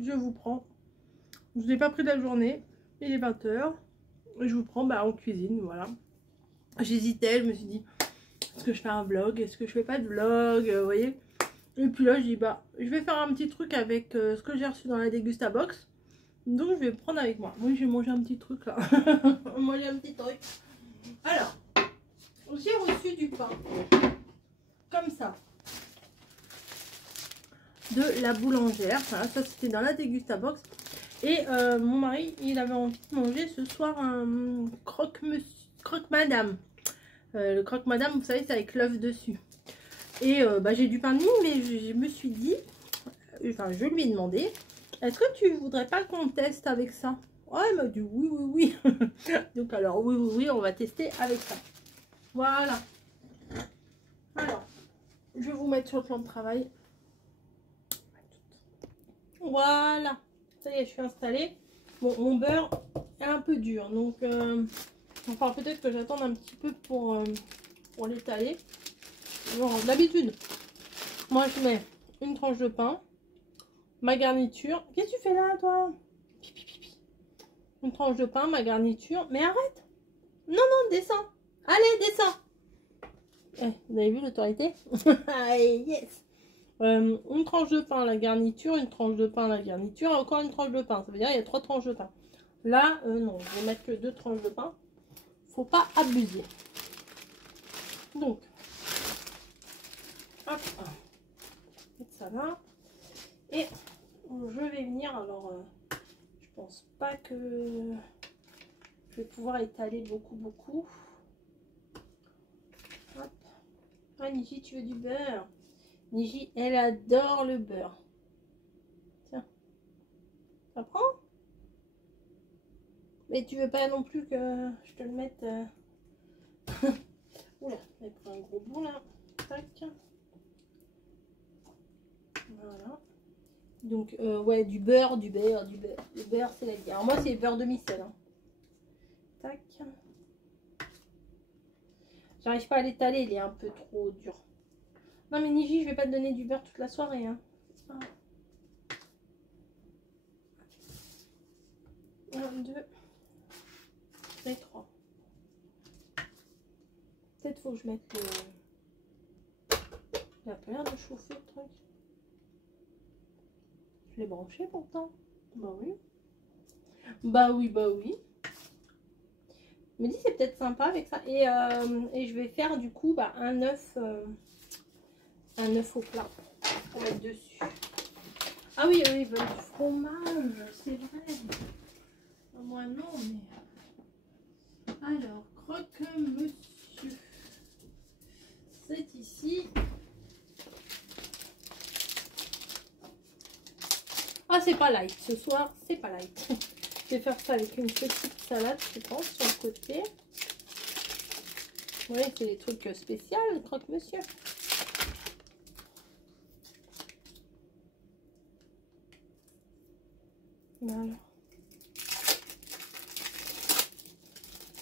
je vous prends. Je n'ai pas pris de la journée, il est 20 h. Et je vous prends en cuisine, voilà. J'hésitais, je me suis dit, est-ce que je fais un vlog, est-ce que je fais pas de vlog, vous voyez. Et puis là, je dis, je vais faire un petit truc avec ce que j'ai reçu dans la Dégustabox. Donc, je vais prendre avec moi. Oui, j'ai mangé un petit truc là. Manger un petit truc. Alors, j'ai reçu du pain. Comme ça. De la boulangère. Voilà, ça, c'était dans la Dégustabox. Et mon mari, il avait envie de manger ce soir un croque-madame. Le croque-madame, vous savez, c'est avec l'œuf dessus. Et j'ai du pain de mie, mais je me suis dit, enfin, je lui ai demandé, est-ce que tu voudrais pas qu'on teste avec ça? Ouais, elle m'a dit oui, oui, oui. Donc, alors, oui, oui, oui, on va tester avec ça. Voilà. Alors, je vais vous mettre sur le plan de travail. Voilà. Ça y est, je suis installée. Bon, mon beurre est un peu dur, donc enfin peut-être que j'attende un petit peu pour l'étaler. D'habitude, moi je mets une tranche de pain, ma garniture. Qu'est-ce que tu fais là, toi? Pipi, pipi. Une tranche de pain, ma garniture. Mais arrête! Non, non, descends! Allez, descends! Vous avez vu l'autorité? Yes! Une tranche de pain, la garniture, une tranche de pain, la garniture, et encore une tranche de pain. Ça veut dire qu'il y a 3 tranches de pain. Là, non, je vais mettre que 2 tranches de pain. Faut pas abuser. Donc, hop, mettre ça là. Et je vais venir, alors, je pense pas que je vais pouvoir étaler beaucoup. Hop. Ah, Niji, tu veux du beurre? Niji, elle adore le beurre. Tiens, ça prend? Mais tu veux pas non plus que je te le mette Oula, j'ai pris un gros bout là. Tac. Voilà. Donc, ouais, du beurre. Le beurre, c'est la vie. Alors, moi, c'est le beurre demi-sel. Hein. Tac. J'arrive pas à l'étaler, il est un peu trop dur. Non, mais Niji, je vais pas te donner du beurre toute la soirée. Hein. Ah. 1, 2 et 3. Peut-être faut que je mette le... Il a pas l'air de chauffer le truc. Je l'ai branché pourtant. Bah oui. Bah oui, bah oui. Je me dis c'est peut-être sympa avec ça. Et je vais faire du coup un œuf au plat pour mettre dessus. Ah oui, eux ils veulent du fromage, c'est vrai. Moi non, mais... Alors, croque-monsieur. C'est ici. Ah, c'est pas light. Ce soir, c'est pas light. Je vais faire ça avec une petite salade, je pense, sur le côté. Oui, c'est des trucs spéciaux, le croque-monsieur. Voilà.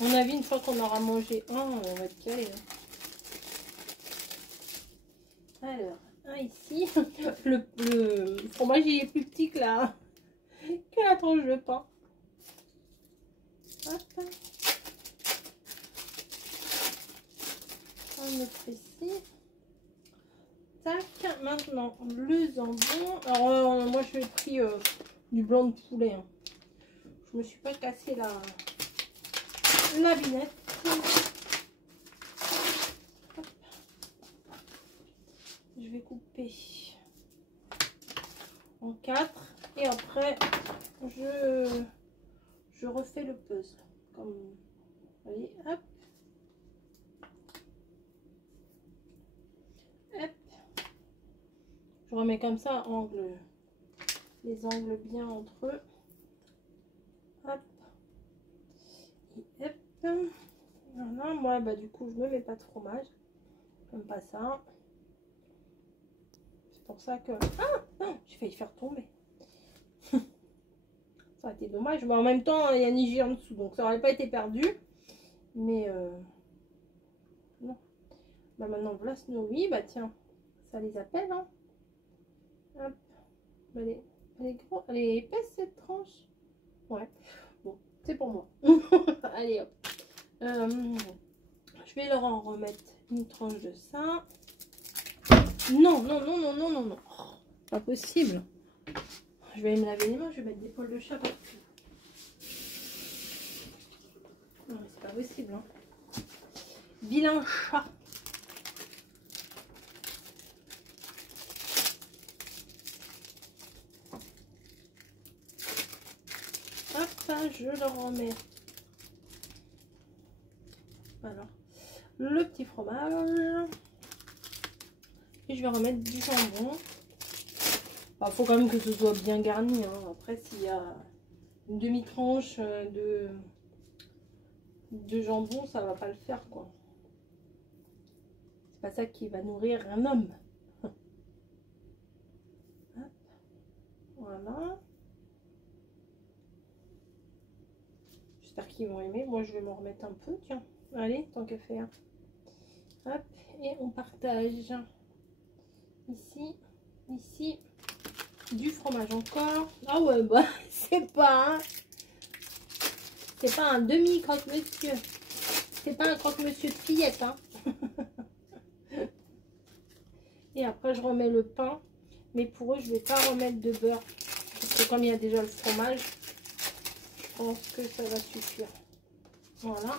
À mon avis, une fois qu'on aura mangé un, on va être calé. Alors, un ici. Le fromage, il est plus petit que la tranche de pain. Hop. On va mettre ici. Tac. Maintenant, le jambon. Alors, moi, je vais pris du blanc de poulet. Hein. Je me suis pas cassé la binette. Hop. Je vais couper en 4 et après je refais le puzzle comme vous voyez. Hop, hop, je remets comme ça les angles bien entre eux. Hop et hop. Voilà, moi du coup je ne mets pas de fromage, j'aime pas ça. C'est pour ça que non, j'ai failli faire tomber. Ça aurait été dommage, mais en même temps il y a Niji en dessous, donc ça aurait pas été perdu. Mais non. Maintenant voilà, sinon oui, tiens, ça les appelle. Hein. Hop. Allez, Elle est épaisse cette tranche. Ouais. Bon, c'est pour moi. Allez hop. Je vais leur en remettre une tranche de ça. Non, non, non, non, non, non, non. Oh, pas possible. Je vais me laver les mains, je vais mettre des poils de chat partout. Non, mais c'est pas possible. Hein. Vilain chat. Hop, je le remets. Alors, le petit fromage. Et je vais remettre du jambon. Il faut quand même que ce soit bien garni. Hein. Après, s'il y a une demi-tranche de jambon, ça va pas le faire, quoi. C'est pas ça qui va nourrir un homme. Voilà. J'espère qu'ils vont aimer. Moi, je vais m'en remettre un peu. Tiens, allez, tant qu'à faire. Hop, et on partage. Ici, ici. Du fromage encore. Ah ouais, bah, c'est pas un demi croque-monsieur. C'est pas un croque-monsieur de fillette, hein. Et après, je remets le pain. Mais pour eux, je vais pas remettre de beurre. Parce que comme il y a déjà le fromage, je pense que ça va suffire. Voilà.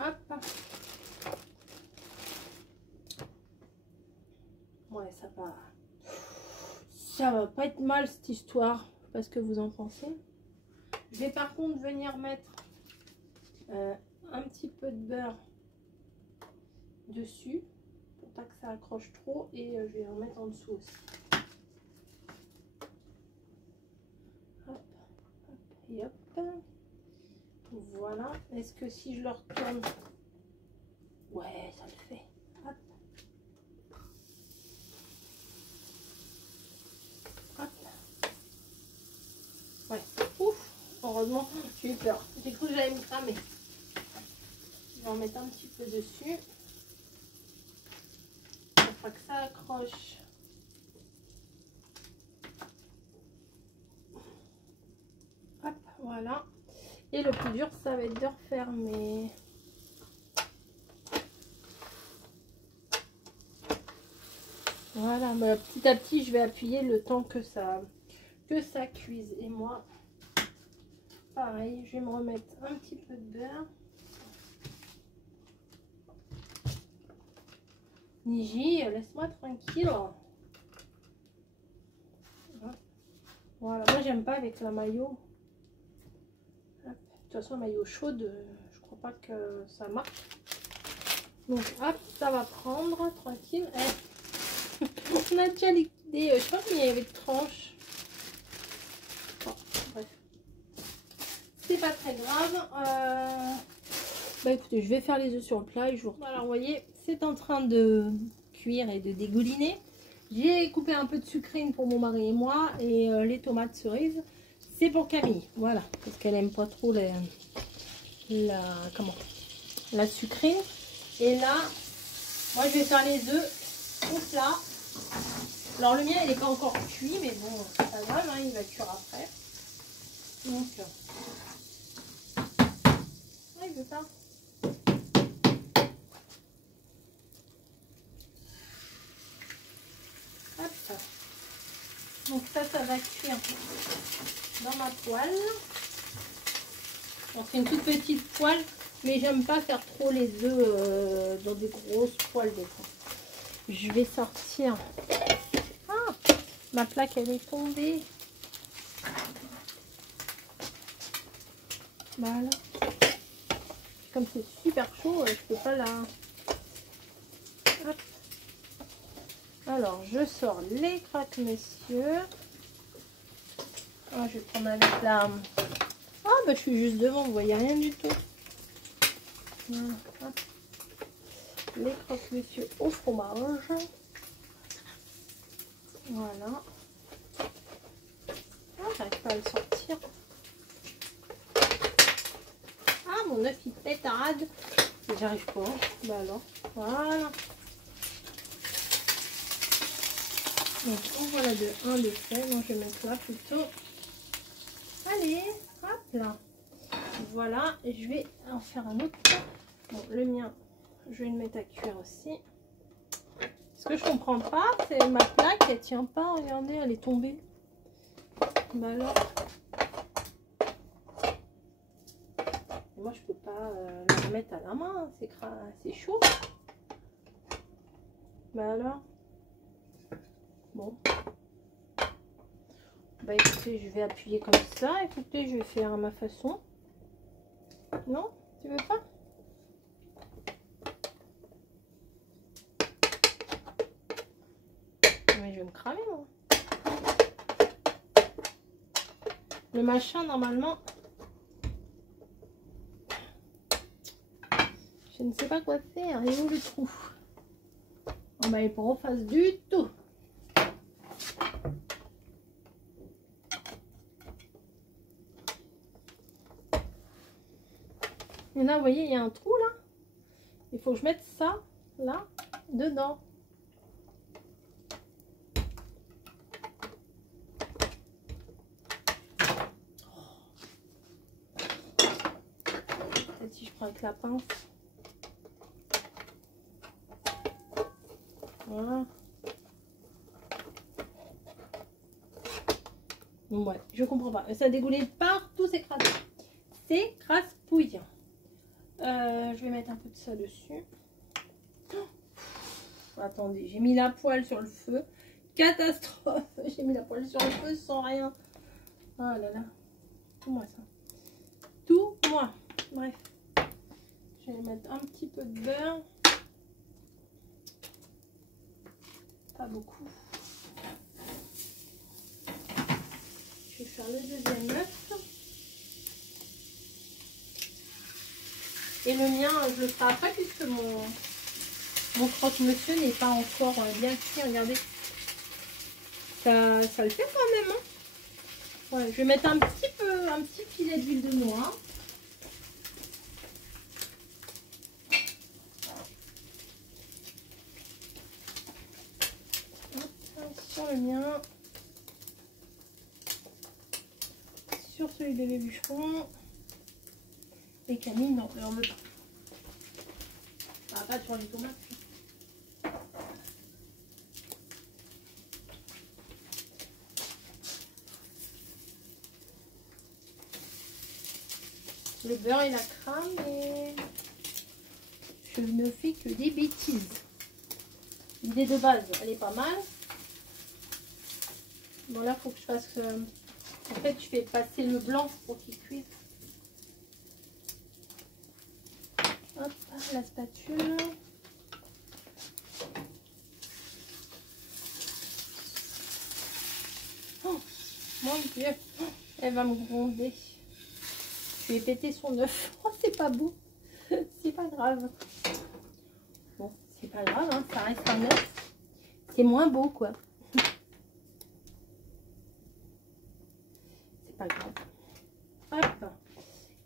Hop. Ouais, ça va pas être mal cette histoire. Je sais pas ce que vous en pensez. Je vais par contre venir mettre un petit peu de beurre dessus pour pas que ça accroche trop, et je vais en mettre en dessous aussi. Hop, hop et hop. Voilà. Est-ce que si je le retourne, ouais, ça le fait. Hop. Hop. Ouais. Ouf. Heureusement, j'ai eu peur. J'ai cru que j'allais me cramer. Je vais en mettre un petit peu dessus. Pour pas que ça accroche. Hop, voilà. Et le plus dur, ça va être de refermer. Voilà, bah, petit à petit, je vais appuyer le temps que ça cuise. Et moi, pareil, je vais me remettre un petit peu de beurre. Niji, laisse-moi tranquille. Voilà, moi j'aime pas avec la maillot. De toute façon, la maillot chaude, je crois pas que ça marche. Donc hop, ça va prendre tranquille. On a déjà des je sais pas combien il y avait de tranches. Bon, bref. C'est pas très grave. Bah écoutez, je vais faire les œufs sur le plat et je vous retrouve. Alors vous voyez, c'est en train de cuire et de dégouliner. J'ai coupé un peu de sucrine pour mon mari et moi, et les tomates cerises, c'est pour Camille. Voilà, parce qu'elle aime pas trop la sucrine. Et là, moi je vais faire les œufs au plat. Alors le mien il n'est pas encore cuit, mais bon, c'est pas grave, hein, il va cuire après. Donc, ah, il veut pas. Hop. Donc ça va cuire dans ma poêle. Bon, c'est une toute petite poêle, mais j'aime pas faire trop les œufs dans des grosses poêles des fois. Je vais sortir. Ah, ma plaque elle est tombée. Voilà. Comme c'est super chaud, je peux pas la... Hop. Alors, je sors les croque-monsieur. Ah, je vais prendre avec la... Ah, bah je suis juste devant, vous voyez rien du tout. Voilà. Hop. Les croque-monsieur au fromage. Voilà. Ah, j'arrive pas à le sortir. Ah, mon œuf il pétarade. J'arrive pas. Bah alors, voilà. Donc en voilà un de fait. Donc je vais mettre là plutôt. Allez, hop là. Voilà, et je vais en faire un autre. Bon, le mien, je vais le mettre à cuire aussi. Ce que je comprends pas, c'est ma plaque, elle tient pas. Regardez, elle est tombée. Bah alors. Moi, je peux pas le remettre à la main. C'est chaud. Bah alors. Bon. Bah écoutez, je vais appuyer comme ça. Écoutez, je vais faire à ma façon. Non, tu veux pas? Mais je vais me cramer, moi. Le machin, normalement, je ne sais pas quoi faire. Et où le trou? Oh bah, il est pas en face du tout. Et là, vous voyez, il y a un trou là. Il faut que je mette ça, là, dedans. Peut-être si je prends avec la pince. Voilà. Bon, ouais, je comprends pas. Ça a dégoulé partout, c'est crasse. C'est crasse-pouille. Je vais mettre un peu de ça dessus. Attendez, j'ai mis la poêle sur le feu. Catastrophe. J'ai mis la poêle sur le feu sans rien. Oh là là. Tout moi ça. Tout moi. Bref. Je vais mettre un petit peu de beurre. Pas beaucoup. Je vais faire le deuxième œuf. Et le mien, je le ferai après puisque mon croque-monsieur n'est pas encore bien cuit. Regardez. Ça le fait quand même. Hein. Ouais, je vais mettre un petit filet d'huile de noix. Sur le mien. Sur celui de les bûcherons. Et Camille, non, on veut pas. Ah, pas sur les tomates. Le beurre et la crème et je ne fais que des bêtises. L'idée de base, elle est pas mal. Bon là, il faut que je fasse... en fait, je fais passer le blanc pour qu'il cuise. Hop, la spatule. Oh, mon Dieu, elle va me gronder. Je vais péter son œuf. Oh, c'est pas beau. C'est pas grave. Bon, c'est pas grave, hein, ça reste un œuf. C'est moins beau, quoi. C'est pas grave. Hop.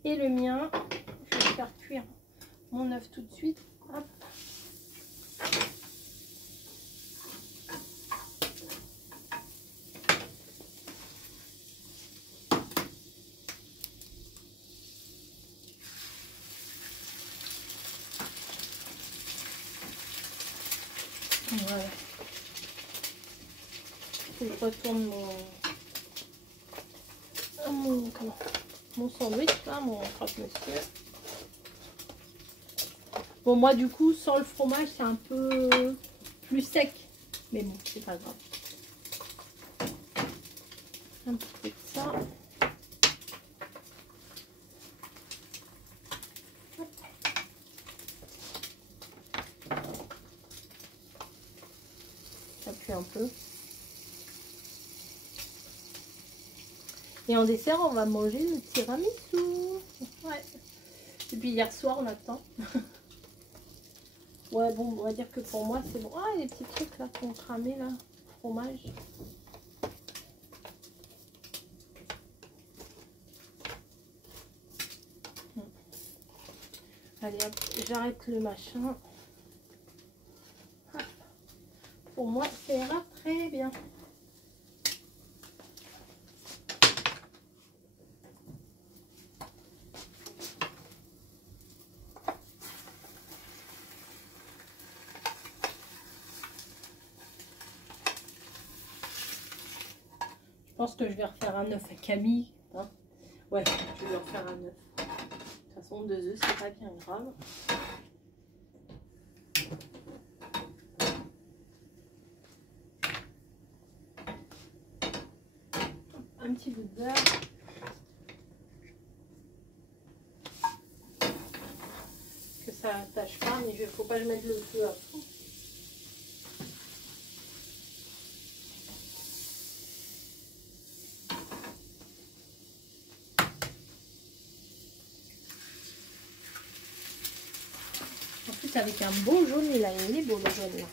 Et le mien, je vais faire cuire mon œuf tout de suite. Hop. Voilà. Je retourne mon sandwich, là, mon croque-monsieur. Bon, moi, du coup, sans le fromage, c'est un peu plus sec. Mais bon, c'est pas grave. Un petit peu de ça. Ça pue un peu. Et en dessert, on va manger le tiramisu. Ouais. Depuis hier soir, on attend. Ouais, bon, on va dire que pour moi, c'est bon. Ah, les petits trucs là qu'on cramé là. Fromage. Allez, hop, j'arrête le machin. Hop. Pour moi, ça ira très très bien. Je pense que je vais refaire un œuf à Camille. Hein. Ouais, je vais refaire un œuf. De toute façon, 2 œufs, c'est pas bien grave. Un petit bout de beurre. Que ça n'attache pas, mais il ne faut pas que je mette le feu à fond. En plus, avec un beau jaune, il est beau le jaune là.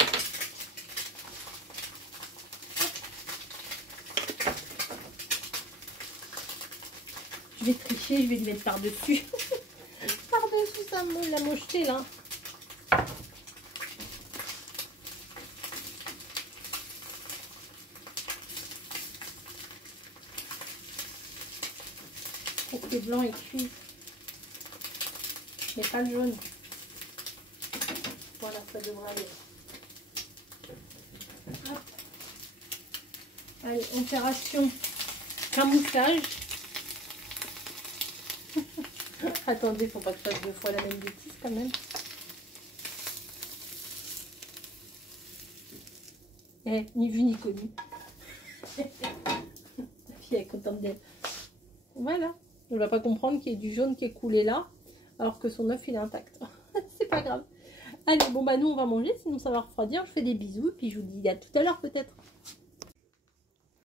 Je vais tricher, je vais le mettre par-dessus. Par-dessus ça, la mocheté là. Pour que le blanc est cuit. Mais pas le jaune. Voilà, ça devrait aller. Hop. Allez, opération camouflage. Attendez, faut pas que je fasse 2 fois la même bêtise quand même. Eh, ni vu ni connu. La fille est contente d'elle. Voilà. Elle va pas comprendre qu'il y ait du jaune qui est coulé là, alors que son œuf il est intact. C'est pas grave. Allez, bon bah nous on va manger, sinon ça va refroidir. Je fais des bisous et puis je vous dis à tout à l'heure peut-être.